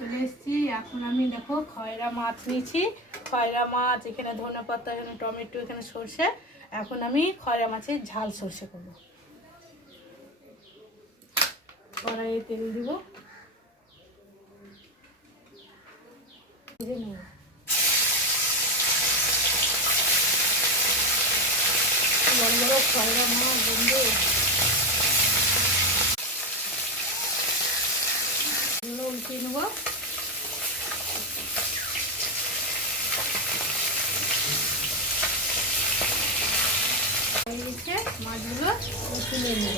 চলে এসেছি। এখন আমি দেখো খয়রা মাছ নিয়েছি। খয়রা মাছ, এখানে ধনেপাতা, এখানে টমেটো, এখানে সর্ষে। এখন আমি খয়রা মাছের ঝাল সর্ষে করবো। কড়াইয়ে তেল দিব, ভেজে নেব। বড় বড় খয়রা মাছ বন্ধু, এগুলো উল্টিয়ে নেব। মাছগুলো তুলে নেব।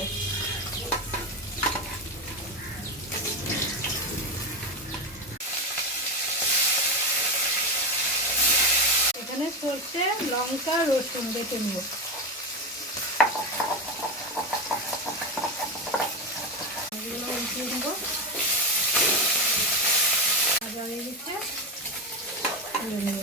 এখানে সর্ষে, লঙ্কা, রসুন বেটে নেব। এগুলো উল্টিয়ে নেব। ভাজা হয়ে গেছে, তুলে নেব।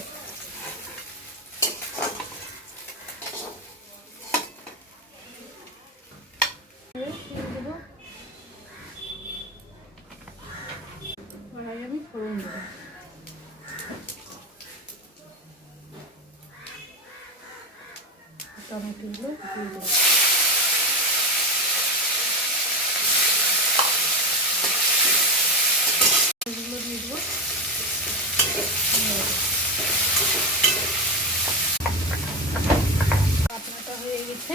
আমি ফোড়ন দেবো। টমেটোগুলো দিয়ে দেবো। এগুলো দিয়ে দেবো। পাতনাটা হয়ে গেছে,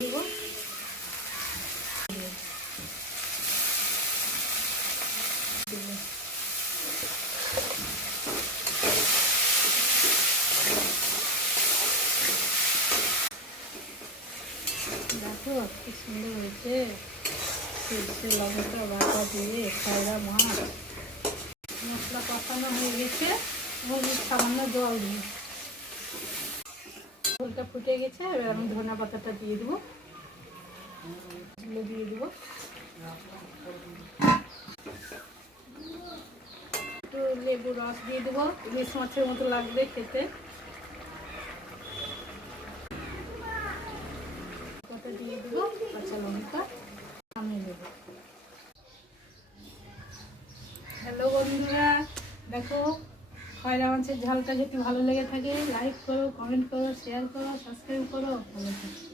দেবো। দেখো কি সুন্দর হয়েছে। সরষে লঙ্কা বাটা দিয়ে খয়রা মাছ। মশলা কষানো হয়ে গেছে, সামান্য জল দিয়ে ঝোলটা ফুটে গেছে। এবার আমি ধনে পাতাটা দিয়ে দেবো, দিয়ে দেবো। একটু লেবু রস দিয়ে দেবো, ইলিশ মাছের মতো লাগবে খেতে। কটা দিয়ে দেবো, কাঁচা লঙ্কা নামিয়ে দেবো। হ্যালো বন্ধুরা, দেখো খয়রা মাছের ঝালটা যদি ভালো লেগে থাকে লাইক করো, কমেন্ট করো, শেয়ার করো, সাবস্ক্রাইব করো। ভালো থাকো।